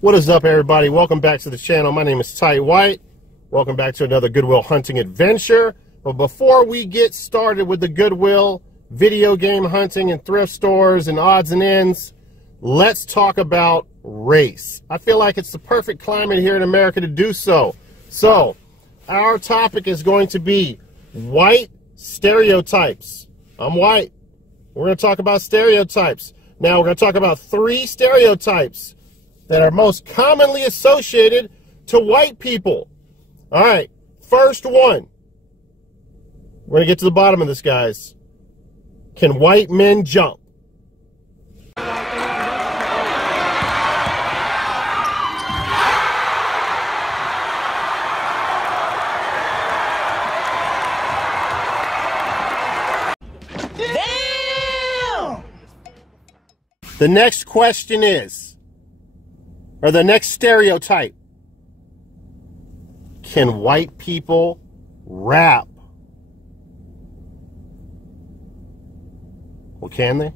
What is up, everybody? Welcome back to the channel. My name is Ty White. Welcome back to another Goodwill hunting adventure. But before we get started with the Goodwill video game hunting and thrift stores and odds and ends, let's talk about race. I feel like it's the perfect climate here in America to do so. So, our topic is going to be white stereotypes. I'm white. We're going to talk about stereotypes. Now, we're going to talk about 3 stereotypes that are most commonly associated to white people. All right, first one. We're going to get to the bottom of this, guys. Can white men jump? Damn! The next question is, or the next stereotype, can white people rap? Well, can they?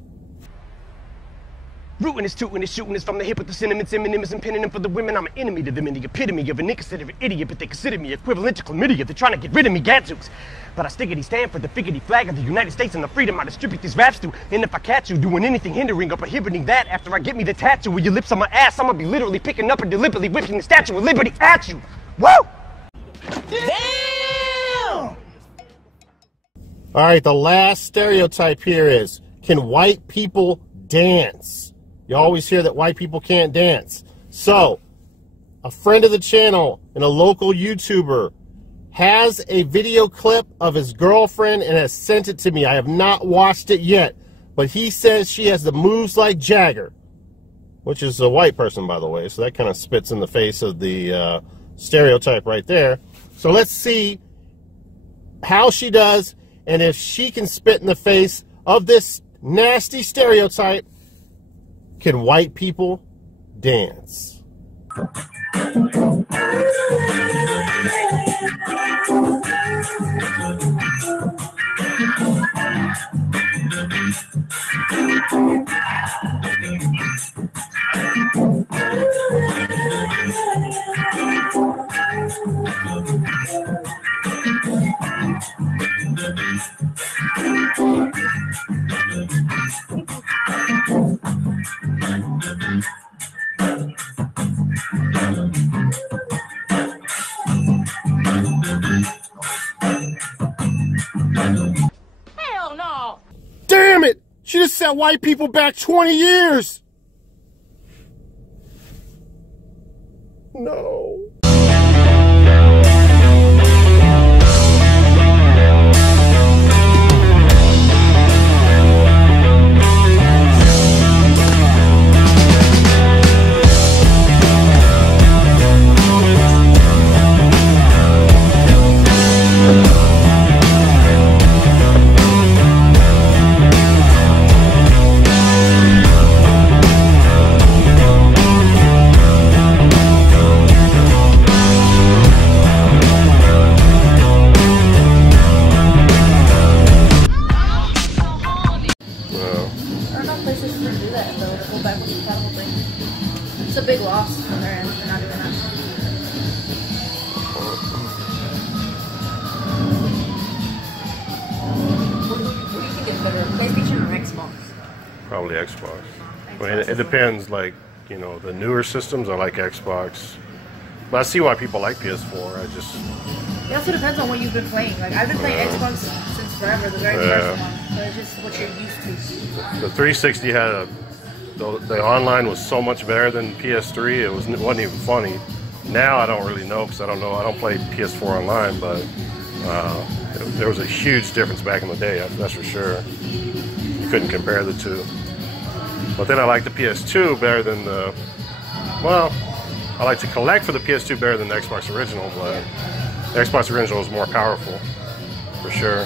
Rootin' is tootin' is shootin' is from the hip with the sentiments, M&M's and pinning them for the women. I'm an enemy to them and the epitome of a nigga said of an idiot, but they consider me equivalent to chlamydia. They're trying to get rid of me, gadzooks. But I stickity stand for the figgity flag of the United States and the freedom I distribute these raps through. And if I catch you doing anything hindering or prohibiting that, after I get me the tattoo with your lips on my ass, I'ma be literally picking up and deliberately whipping the Statue of Liberty at you. Woo! Damn! All right, the last stereotype here is, can white people dance? You always hear that white people can't dance. So, a friend of the channel and a local YouTuber has a video clip of his girlfriend and has sent it to me. I have not watched it yet, but he says she has the moves like Jagger, which is a white person, by the way, so that kind of spits in the face of the stereotype right there. So let's see how she does, and if she can spit in the face of this nasty stereotype. Can white people dance? Hell no! Damn it! She just set white people back 20 years! No. It's a big loss on their end for not doing that. What do you think is better, PlayStation or Xbox? Probably Xbox. I mean, it depends, like, you know, the newer systems, I like Xbox. But I see why people like PS4, I just... It also depends on what you've been playing. Like, I've been playing Xbox since forever, the very first one. So it's just what you're used to. The 360 had the online was so much better than PS3, it wasn't even funny. Now I don't really know, because I don't play PS4 online, but there was a huge difference back in the day, that's for sure. You couldn't compare the two. But then I like the PS2 better than the, well, I like to collect for the PS2 better than the Xbox original, but the Xbox original was more powerful, for sure.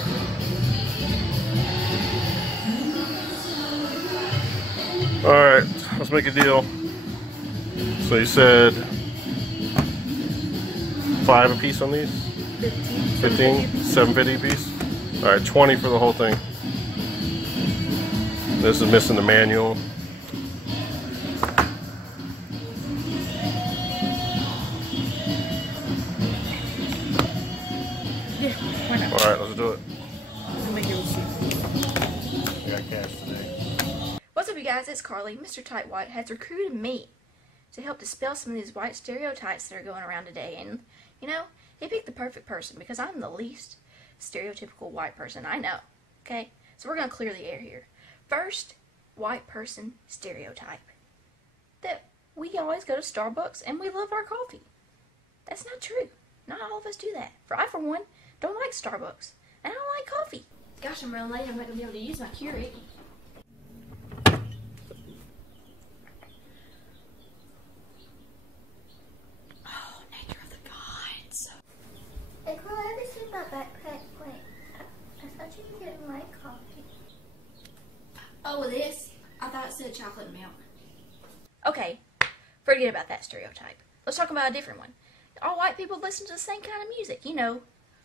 Alright, let's make a deal. So you said 5 a piece on these? 15? 750 a piece? Alright, 20 for the whole thing. This is missing the manual. All right, let's do it. Make it receipt. I got cash today. What's up, you guys? It's Carly. Mr. Tight White has recruited me to help dispel some of these white stereotypes that are going around today. And, you know, he picked the perfect person because I'm the least stereotypical white person I know. Okay? So we're going to clear the air here. First, white person stereotype. That we always go to Starbucks and we love our coffee. That's not true. Not all of us do that. I, for one, don't like Starbucks. And I don't like coffee. Gosh, I'm running late. I'm not going to be able to use my Keurig. Oh, nature of the gods. Hey, Carl, I ever seen that backpack? Wait, I thought you were getting my coffee. Oh, this? I thought it said chocolate milk. Okay, forget about that stereotype. Let's talk about a different one. All white people listen to the same kind of music, you know,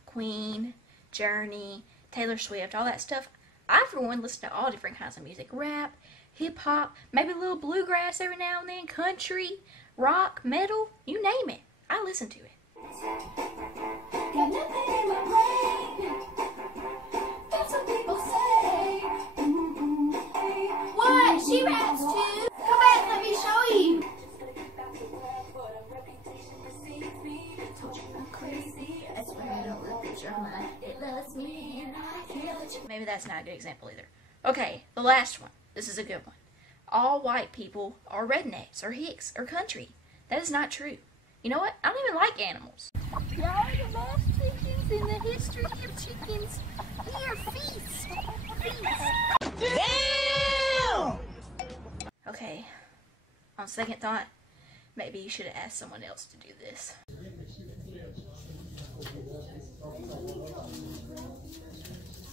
Queen, Journey, Taylor Swift, all that stuff. I, for one, listen to all different kinds of music. Rap, hip-hop, maybe a little bluegrass every now and then, country, rock, metal, you name it. I listen to it. Got nothing in my brain. That's what people say. What? She raps too? Come back, let me show you. Told you I'm crazy. I swear I don't look at your mind. It loves me and I can't let you. Maybe that's not a good example either. Okay, the last one. This is a good one. All white people are rednecks or hicks or country. That is not true. You know what? I don't even like animals. Y'all are the last chickens in the history of chickens. We are feast. Feast. Damn! Okay, on second thought, maybe you should have asked someone else to do this.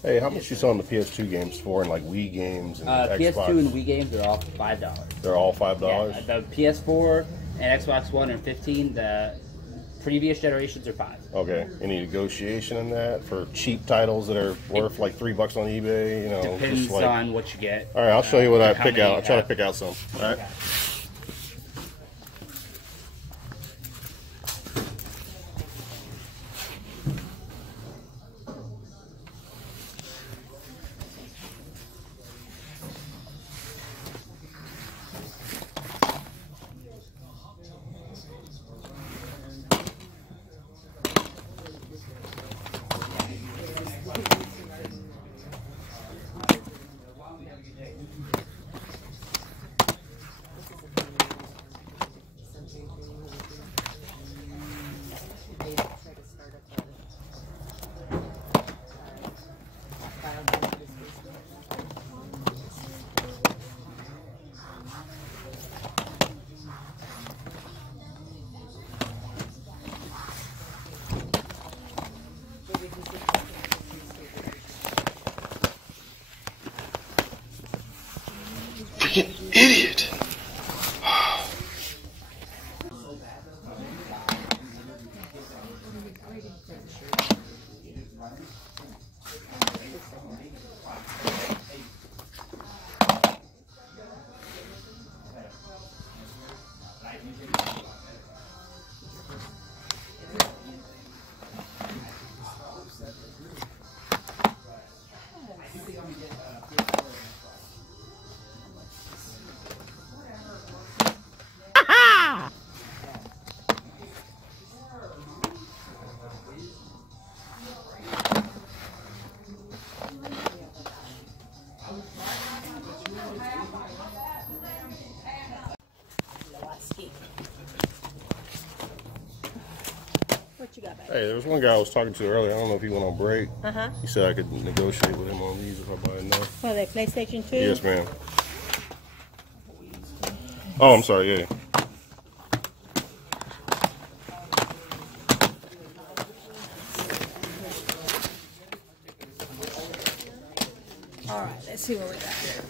Hey, how much you selling the PS2 games for, and like Wii games and Xbox? PS2 and Wii games are all $5. They're all $5. Yeah, the PS4 and Xbox One are 15. The previous generations are 5. Okay. Any negotiation in that for cheap titles that are worth like $3 on eBay? You know, Depends just like, on what you get. all right, I'll show you what I how pick many out. you I'll try to have. pick out some. All right. Idiot! Hey, there was one guy I was talking to earlier. I don't know if he went on break. Uh-huh. He said I could negotiate with him on these if I buy enough. What, that PlayStation 2? Yes, ma'am. Oh, I'm sorry. Yeah. All right, let's see what we got here.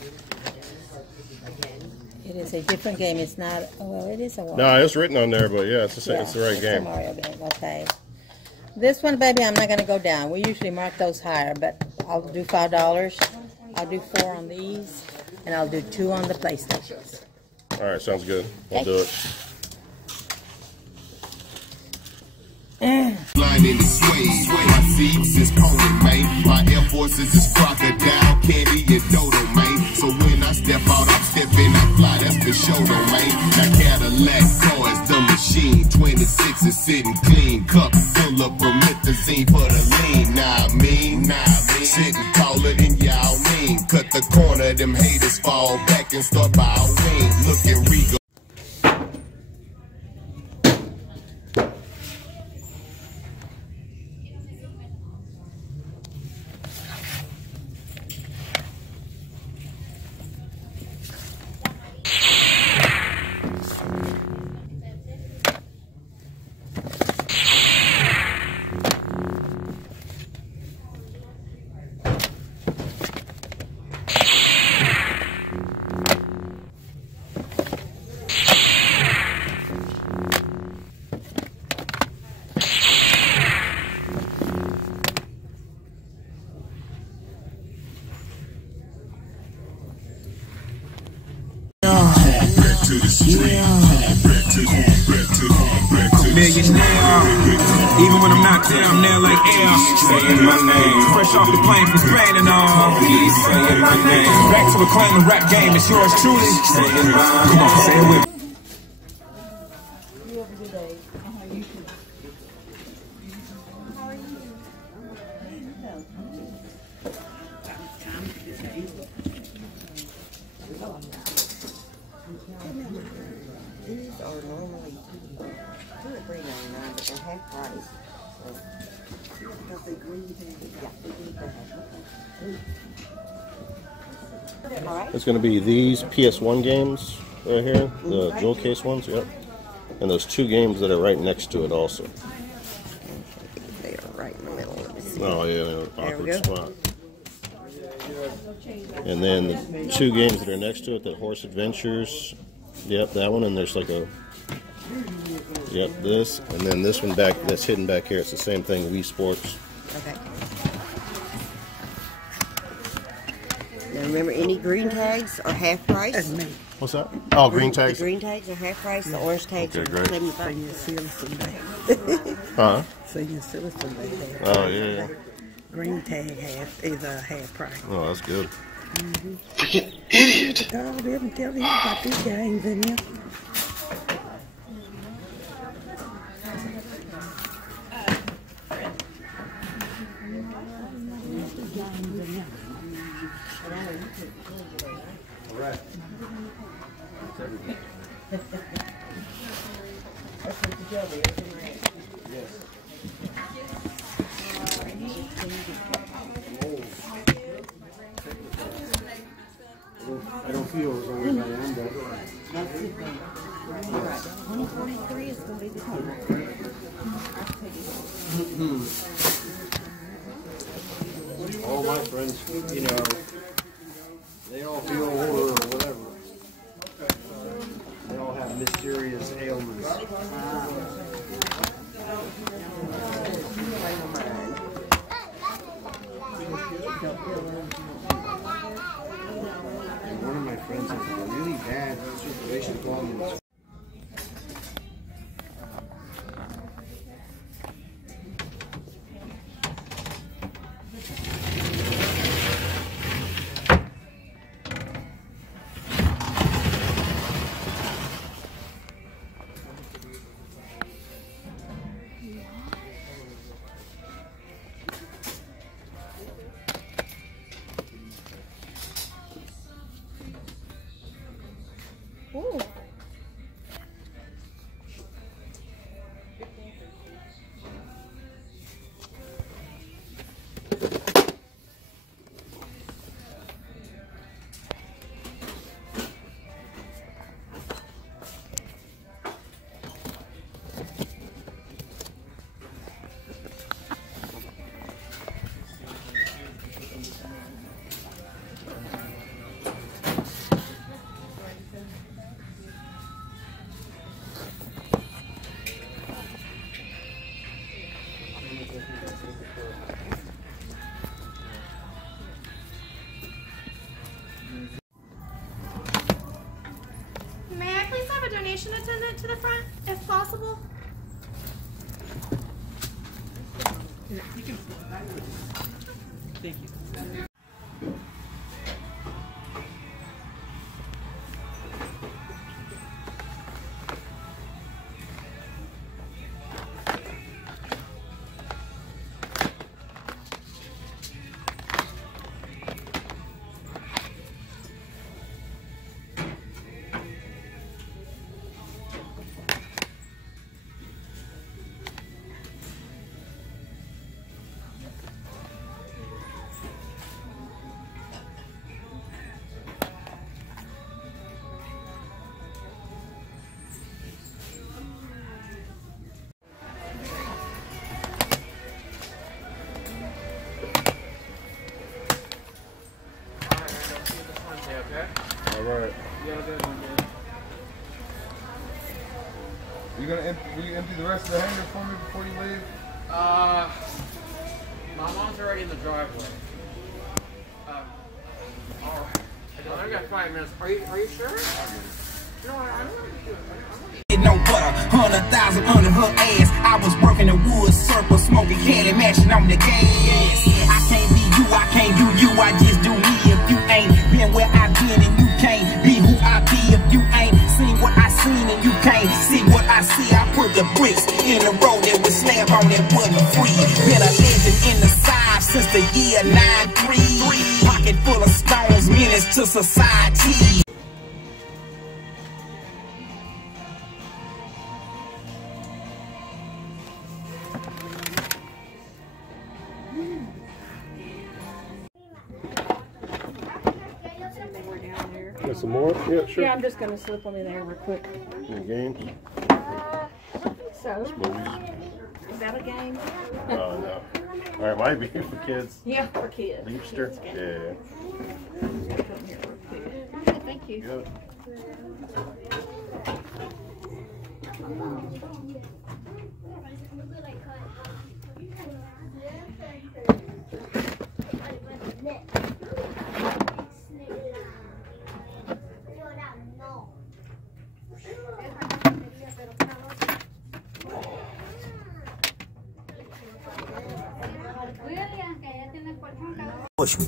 It is a different game. It's not, well, it is a Mario. No, it's written on there, but yeah, it's the right It's a game. Mario game, okay. This one, baby, I'm not going to go down. We usually mark those higher, but I'll do $5. I'll do 4 on these, and I'll do 2 on the PlayStations. All right, sounds good. We'll do it. Blind in the sway, I seats is Conan, man. My Air Forces is crocodile, candy, and dodo, man. So when I step out, I'm stepping, I fly, that's for show, though, man. Now Cadillac cars, the machine, 26 is sitting clean, cup full of promethazine for the lean. Nah, I mean, sitting taller than y'all mean. Cut the corner, them haters fall back and start by a wing, looking regal. Millionaire, even when I'm not there, I'm there like air. Saying my name, fresh off the plane from Spain and all. Saying my name, back to reclaim the rap game. It's yours truly. Saying my name. Come on, say it with me. These are normally $2 or $3.99, but they're half price. So, because they green thing, yeah, we need that. All right. It's going to be these PS1 games right here, the jewel case ones, yep. And those 2 games that are right next to it also. They are right in the middle. Let me see. Oh yeah, they're an There we awkward go. spot. And then the 2 games that are next to it, the Horse Adventures, yep, that one, and there's like a, yep, this, and then this one back, that's hidden back here, it's the same thing, Wii Sports. Okay. Now remember, any green tags are half price. That's me. What's that? Oh, green tags? The green tags are half price, the orange tags Okay, are great. 75. Huh? Senior citizen they have. Oh, yeah. Green tag is a half price. Oh, that's good. Idiot! Oh, they didn't tell you about these games in here. All right. Yes. I don't feel as old as I am, but 2043 is going to be the time. all my friends, you know, they all feel older or whatever. They all have mysterious ailments. One of my friends has a really bad circulation problem. Ooh. May I please have a donation attendant to the front, if possible? You can flip that. Thank you. All right. You have a good one, dude. Will you empty the rest of the hanger for me before you leave? My mom's already in the driveway. All right. I've got 5 minutes. Are you sure? No, I don't want to do it. No butter, 100,000 under her ass. I was working the wood circle, smoking candy, mashing on the gas. I can't be you, I can't do you, I just do me. If you ain't been where I've been and you can't be who I be, if you ain't seen what I seen and you can't see what I see, I put the bricks in the road that was slab on that wasn't free. Been a legend in the side since the year 93. Pocket full of stones, menace to society. Got some more? Yeah, sure. Yeah, I'm just going to slip them in there real quick. Any games? I don't think so. Movies? Is that a game? Oh, no. All right, might be for kids. Yeah, for kids. Leapster? Yeah. Thank you. Good.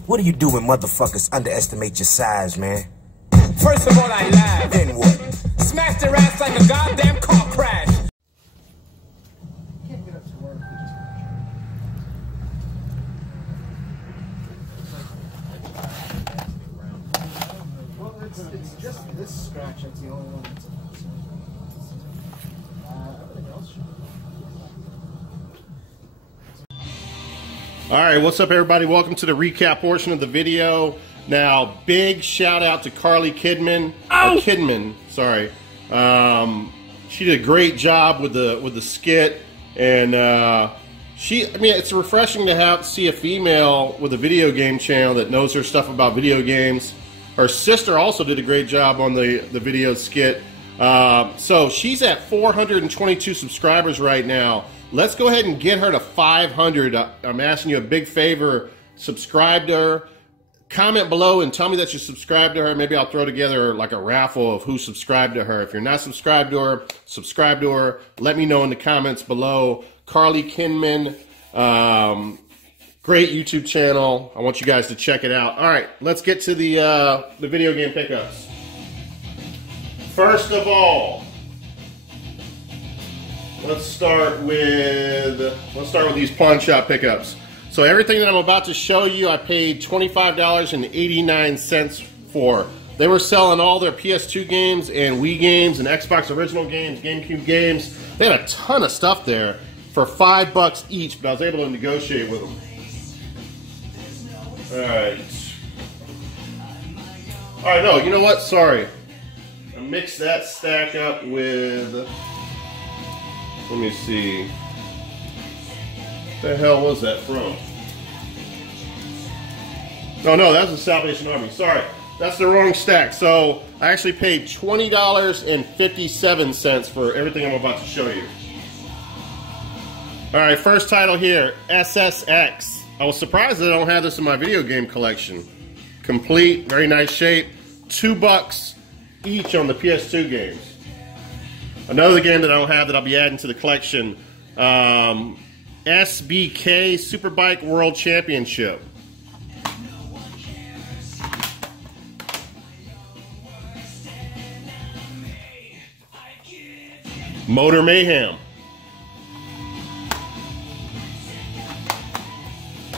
What do you do when motherfuckers underestimate your size, man? First of all, I lied. Then what? Smashed their ass like a goddamn car crash. Can't get up to work. Well, it's just this scratch that's the only one that's everything else should be. All right, what's up, everybody? Welcome to the recap portion of the video. Now, big shout out to Carly Kidman. Kidman, sorry. She did a great job with the skit, and I mean, it's refreshing to see a female with a video game channel that knows her stuff about video games. Her sister also did a great job on the video skit. So she's at 422 subscribers right now. Let's go ahead and get her to 500. I'm asking you a big favor. Subscribe to her. Comment below and tell me that you subscribed to her. Maybe I'll throw together like a raffle of who subscribed to her. If you're not subscribed to her, subscribe to her. Let me know in the comments below. Carly Kidman, great YouTube channel. I want you guys to check it out. All right, let's get to the video game pickups. First of all, let's start with these pawn shop pickups. So everything that I'm about to show you, I paid $25.89 for. They were selling all their PS2 games and Wii games and Xbox original games, GameCube games. They had a ton of stuff there for $5 each, but I was able to negotiate with them. All right, no, you know what? Sorry. I mixed that stack up with, let me see. What the hell was that from? No, that was the Salvation Army. Sorry, that's the wrong stack. So I actually paid $20.57 for everything I'm about to show you. All right, first title here, SSX. I was surprised that I don't have this in my video game collection. Complete, very nice shape. $2 each on the PS2 games. Another game that I don't have that I'll be adding to the collection. SBK Superbike World Championship. Motor Mayhem.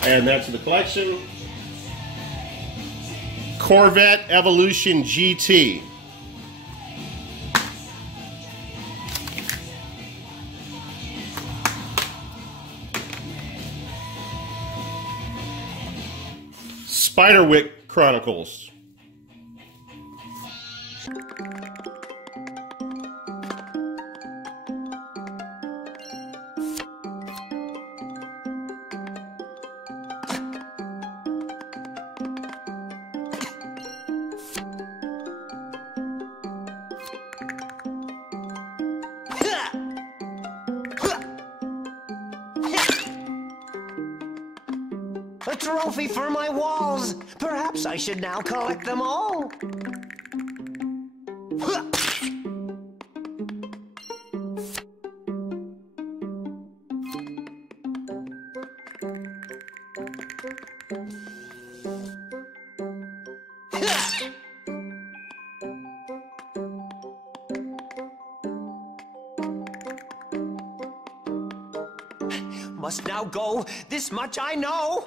And that's the collection. Corvette Evolution GT. Spiderwick Chronicles. A trophy for my walls! Perhaps I should now collect them all! Must now go. This much I know.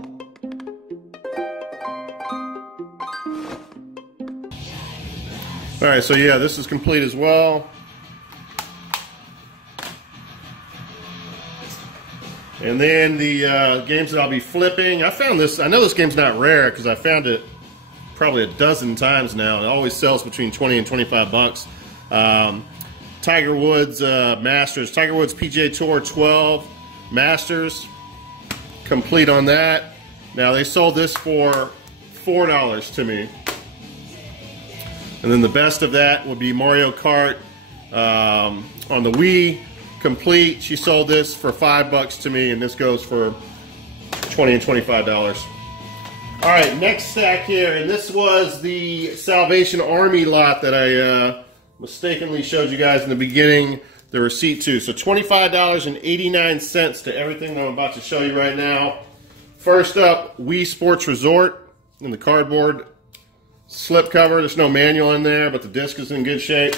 All right, so yeah, this is complete as well. And then the games that I'll be flipping. I found this, I know this game's not rare because I found it probably a dozen times now. It always sells between 20 and 25 bucks. Tiger Woods Masters, Tiger Woods PGA Tour 12 Masters, complete on that. Now they sold this for $4 to me. And then the best of that would be Mario Kart on the Wii, complete. She sold this for $5 to me, and this goes for $20 and $25. All right, next stack here, and this was the Salvation Army lot that I mistakenly showed you guys in the beginning the receipt to. So $25.89 to everything that I'm about to show you right now. First up, Wii Sports Resort in the cardboard slip cover. There's no manual in there, but the disc is in good shape.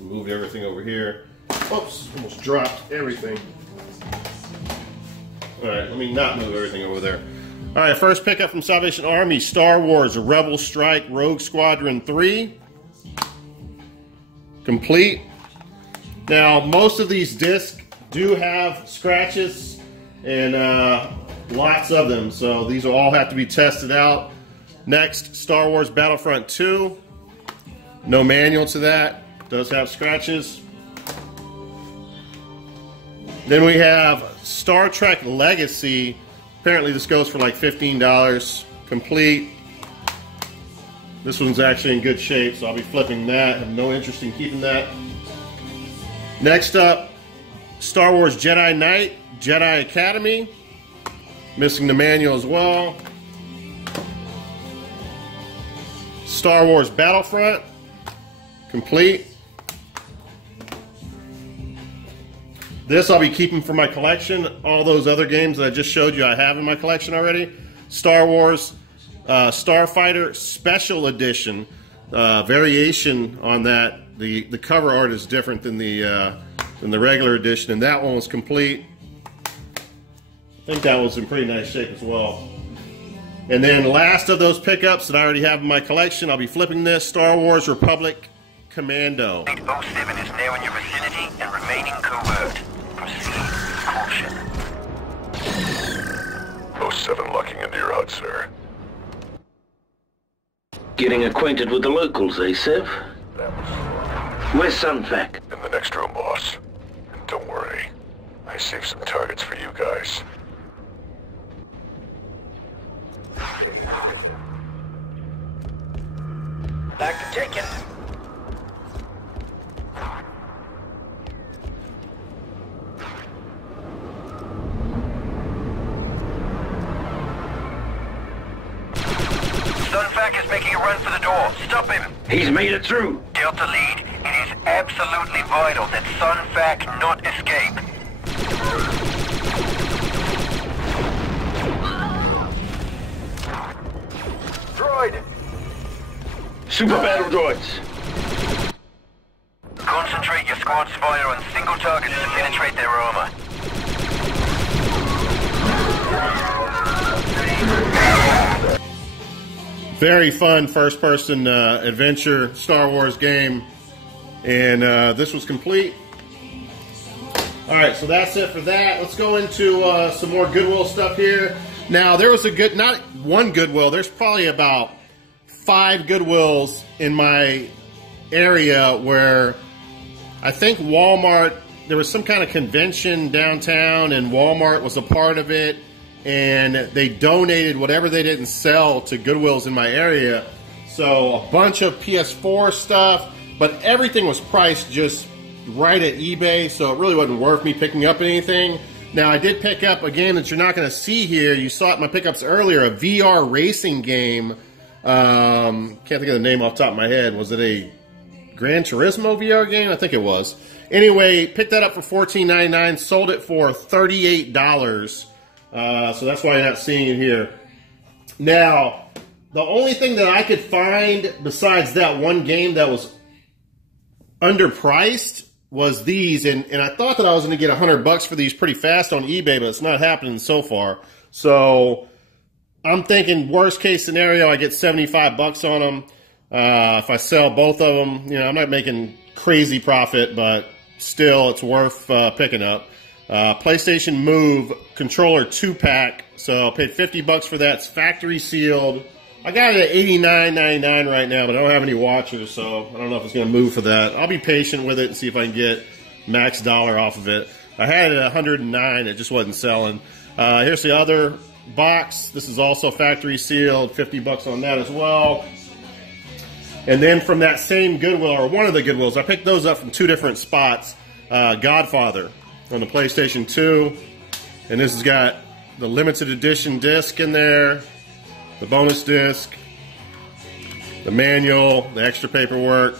Move everything over here. Oops, almost dropped everything. All right, let me not move everything over there. All right, first pickup from Salvation Army, Star Wars Rebel Strike Rogue Squadron 3. Complete. Now, most of these discs do have scratches, and lots of them, so these will all have to be tested out. Next, Star Wars Battlefront 2. No manual to that. Does have scratches. Then we have Star Trek Legacy. Apparently this goes for like $15. Complete. This one's actually in good shape, so I'll be flipping that. I have no interest in keeping that. Next up, Star Wars Jedi Knight, Jedi Academy. Missing the manual as well. Star Wars Battlefront, complete. This I'll be keeping for my collection. All those other games that I just showed you I have in my collection already. Star Wars Starfighter Special Edition. Variation on that. The cover art is different than the regular edition, and that one was complete. I think that was in pretty nice shape as well. And then last of those pickups that I already have in my collection, I'll be flipping this, Star Wars Republic Commando. 807 is now in your vicinity and remaining covert. Proceed with caution. 07 locking into your HUD, sir. Getting acquainted with the locals, eh, Sev? Where's Sunfac? In the next room, boss. And don't worry, I saved some targets for you guys. Back to taken. Sunfac is making a run for the door. Stop him. He's made it through. Delta lead, it is absolutely vital that Sunfac not escape. Droid! Super battle droids. Concentrate your squad's fire on single targets to penetrate their armor. Very fun first-person adventure Star Wars game, and this was complete. All right, so that's it for that. Let's go into some more Goodwill stuff here. Now, there was not one Goodwill. There's probably about 5 Goodwills in my area where I think Walmart, there was some kind of convention downtown, and Walmart was a part of it. And they donated whatever they didn't sell to Goodwills in my area. So a bunch of PS4 stuff, but everything was priced just right at eBay, so it really wasn't worth me picking up anything. Now, I did pick up a game that you're not going to see here. You saw it in my pickups earlier, a VR racing game. Can't think of the name off the top of my head. Was it a Gran Turismo VR game? I think it was. Anyway, picked that up for $14.99, sold it for $38. So that's why you're not seeing it here. Now, the only thing that I could find besides that one game that was underpriced was these, and I thought that I was going to get $100 for these pretty fast on eBay, but it's not happening so far. So I'm thinking worst case scenario, I get $75 on them. If I sell both of them, you know, I'm not making crazy profit, but still, it's worth picking up. PlayStation Move controller 2-pack, so I paid $50 for that. It's factory sealed. I got it at $89.99 right now, but I don't have any watchers, so I don't know if it's going to move for that. I'll be patient with it and see if I can get max dollar off of it. I had it at $109, it just wasn't selling. Here's the other box. This is also factory sealed, $50 on that as well. And then from that same Goodwill, or one of the Goodwills, I picked those up from 2 different spots. Godfather on the PlayStation 2, and this has got the limited edition disc in there, the bonus disc, the manual, the extra paperwork,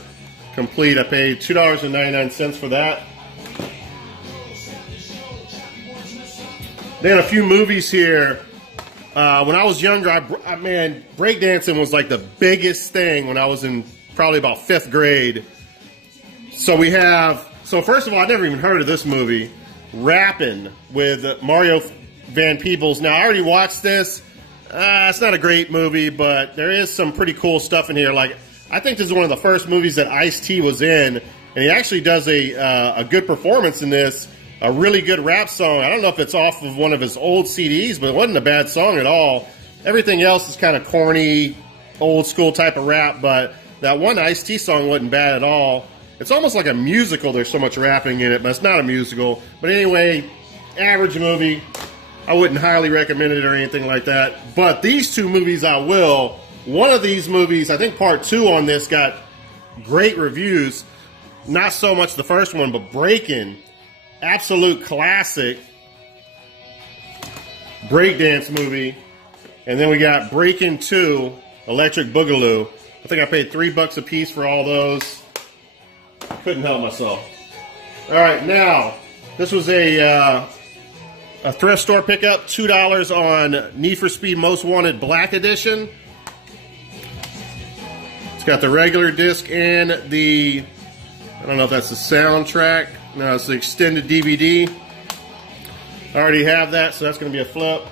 complete. I paid $2.99 for that. Then a few movies here. When I was younger, man, breakdancing was like the biggest thing when I was in probably about 5th grade. So first of all, I never even heard of this movie, Rappin' with Mario Van Peebles. Now, I already watched this. It's not a great movie, but there is some pretty cool stuff in here. Like, I think this is one of the first movies that Ice-T was in, and he actually does a good performance in this, a really good rap song. I don't know if it's off of one of his old CDs, but it wasn't a bad song at all. Everything else is kind of corny, old school type of rap, but that one Ice-T song wasn't bad at all. It's almost like a musical. There's so much rapping in it, but it's not a musical. But anyway, average movie. I wouldn't highly recommend it or anything like that. But these 2 movies I will. One of these movies, I think part 2 on this, got great reviews. Not so much the first one, but Breakin', absolute classic breakdance movie. And then we got Breakin' 2, Electric Boogaloo. I think I paid $3 a piece for all those. Couldn't help myself. All right, now, this was a thrift store pickup, $2 on Need for Speed Most Wanted Black Edition. It's got the regular disc and the, I don't know if that's the soundtrack. No, it's the extended DVD. I already have that, so that's going to be a flip.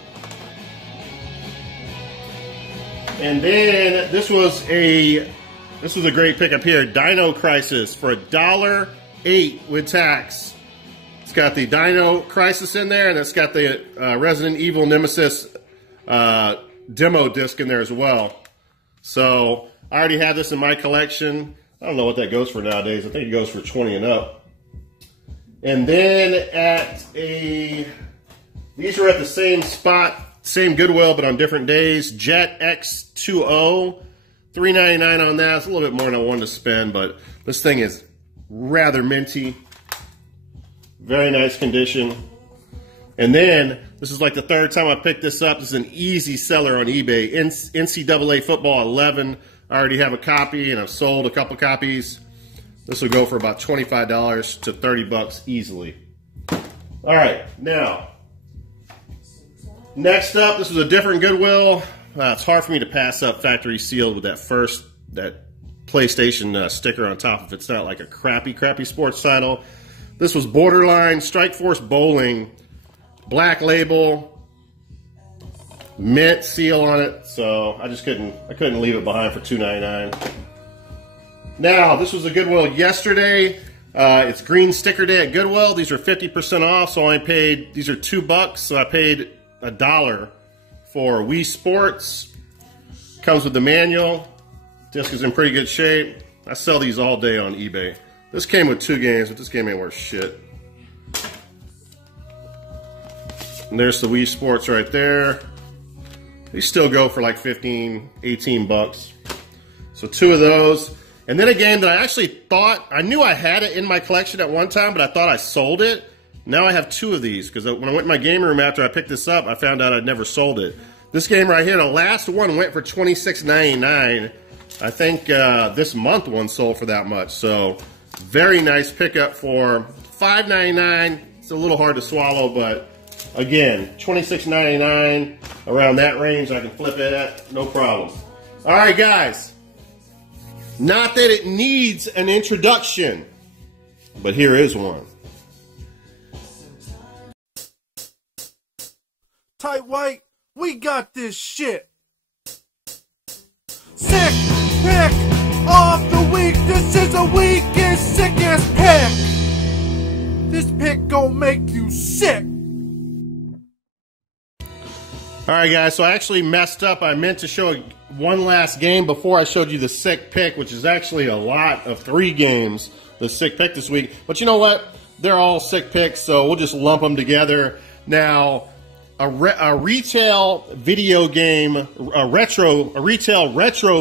And then this was a great pickup here, Dino Crisis for $1.08 with tax. It's got the Dino Crisis in there, and it's got the Resident Evil Nemesis demo disc in there as well. So I already have this in my collection. I don't know what that goes for nowadays. I think it goes for 20 and up. And then these are at the same spot, same Goodwill, but on different days. Jet X2O, $3.99 on that. It's a little bit more than I wanted to spend, but this thing is rather minty. Very nice condition. And then, this is like the 3rd time I picked this up. This is an easy seller on eBay. NCAA Football 11. I already have a copy, and I've sold a couple copies. This will go for about $25 to $30 easily. All All right, now, next up, this was a different Goodwill. It's hard for me to pass up factory sealed with that PlayStation sticker on top if it's not like a crappy sports title. This was Borderline Strike Force Bowling, black label, mint seal on it. So I couldn't leave it behind for $2.99. Now, this was a Goodwill yesterday. It's green sticker day at Goodwill. These are 50% off, so these are $2, so I paid $1 for Wii Sports. Comes with the manual. Disc is in pretty good shape. I sell these all day on eBay. This came with 2 games, but this game ain't worth shit. And there's the Wii Sports right there. These still go for like 15, 18 bucks. So 2 of those. And then a game that I actually thought, I knew I had it in my collection at one time, but I thought I sold it. Now I have 2 of these, because when I went in my game room after I picked this up, I found out I'd never sold it. This game right here, the last one went for $26.99. I think this month one sold for that much. So very nice pickup for $5.99. It's a little hard to swallow, but again, $26.99, around that range, I can flip it at, no problem. All right, guys. Not that it needs an introduction, but here is one. Tight White, we got this shit. Sick pick of the week. This is a weekend sickest pick. This pick gon' make you sick. All right, guys, so I actually messed up. I meant to show one last game before I showed you the sick pick, which is actually a lot of 3 games, the sick pick this week. But you know what? They're all sick picks, so we'll just lump them together. Now, a retail retro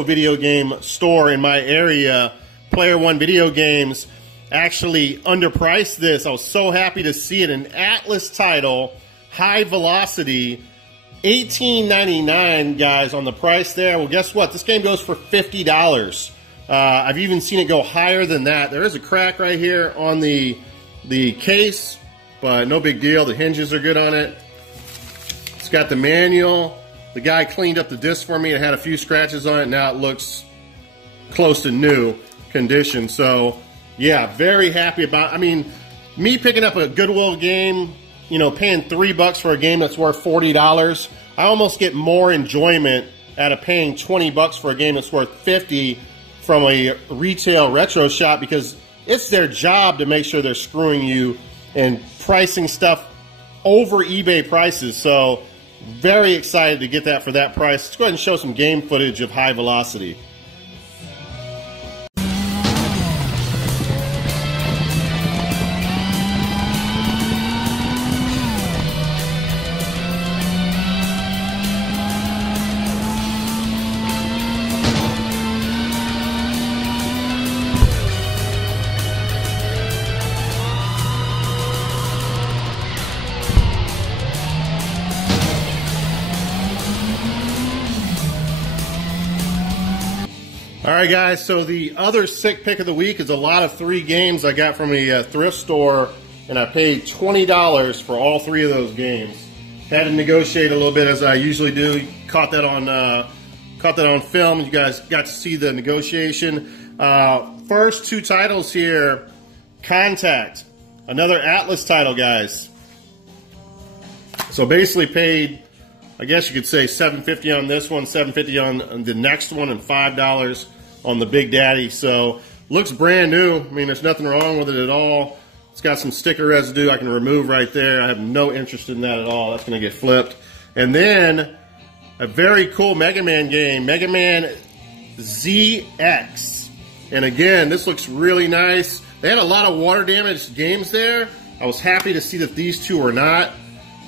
video game store in my area, Player One Video Games, actually underpriced this. I was so happy to see it. An Atlas title, High Velocity, $18.99, guys, on the price there. Well, guess what? This game goes for $50. I've even seen it go higher than that. There is a crack right here on the case, but no big deal. The hinges are good on it. It's got the manual. The guy cleaned up the disc for me. It had a few scratches on it. Now it looks close to new condition. So, yeah, very happy about it. I mean, me picking up a Goodwill game, you know, paying $3 for a game that's worth $40, I almost get more enjoyment out of paying $20 for a game that's worth $50 from a retail retro shop, because it's their job to make sure they're screwing you and pricing stuff over eBay prices. So very excited to get that for that price. Let's go ahead and show some game footage of High Velocity. All right, guys, so the other sick pick of the week is a lot of 3 games I got from a thrift store, and I paid $20 for all 3 of those games. Had to negotiate a little bit, as I usually do. Caught that on film. You guys got to see the negotiation. First 2 titles here. Contact, another Atlas title, guys. So basically paid, I guess you could say, $7.50 on this one, $7.50 on the next one, and $5 on the Big Daddy. So looks brand new. I mean, there's nothing wrong with it at all. It's got some sticker residue I can remove right there. I have no interest in that at all. That's going to get flipped. And then a very cool Mega Man game, Mega Man ZX. And again, this looks really nice. They had a lot of water damaged games there. I was happy to see that these 2 were not.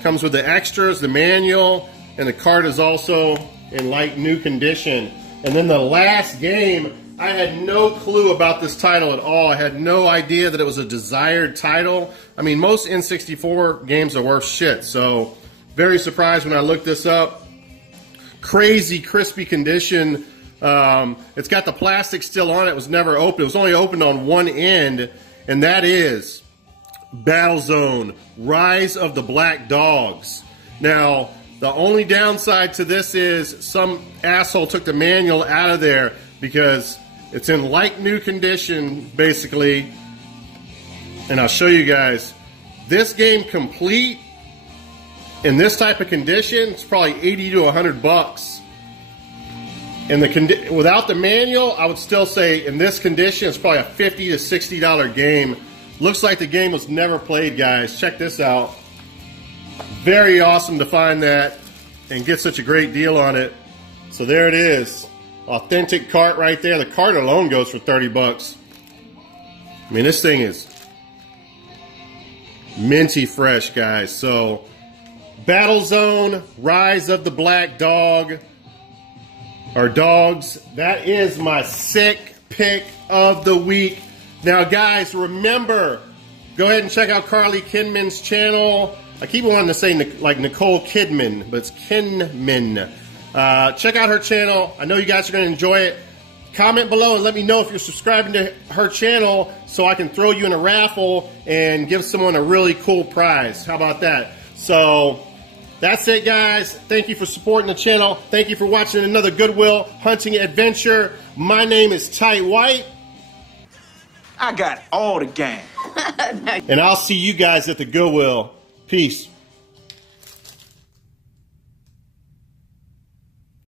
Comes with the extras, the manual, and the card is also in light new condition. And then the last game, I had no clue about this title at all. I had no idea that it was a desired title. I mean, most N64 games are worth shit, so very surprised when I looked this up. Crazy crispy condition. It's got the plastic still on it. It was never opened. It was only opened on one end, and that is Battlezone, Rise of the Black Dogs. Now, the only downside to this is some asshole took the manual out of there because it's in like new condition, basically. And I'll show you guys. This game complete in this type of condition, it's probably 80 to 100 bucks. And without the manual, I would still say in this condition, it's probably a $50 to $60 game. Looks like the game was never played, guys. Check this out. Very awesome to find that and get such a great deal on it. So there it is. Authentic cart right there. The cart alone goes for 30 bucks. I mean, this thing is minty fresh, guys. So, Battlezone, Rise of the Black Dog, or Dogs. That is my sick pick of the week. Now, guys, remember, go ahead and check out Carly Kidman's channel. I keep wanting to say like Nicole Kidman, but it's Kidman. Check out her channel. I know you guys are going to enjoy it. Comment below and let me know if you're subscribing to her channel so I can throw you in a raffle and give someone a really cool prize. How about that? So, that's it, guys. Thank you for supporting the channel. Thank you for watching another Goodwill hunting adventure. My name is Tight White. I got all the game. And I'll see you guys at the Goodwill. Peace.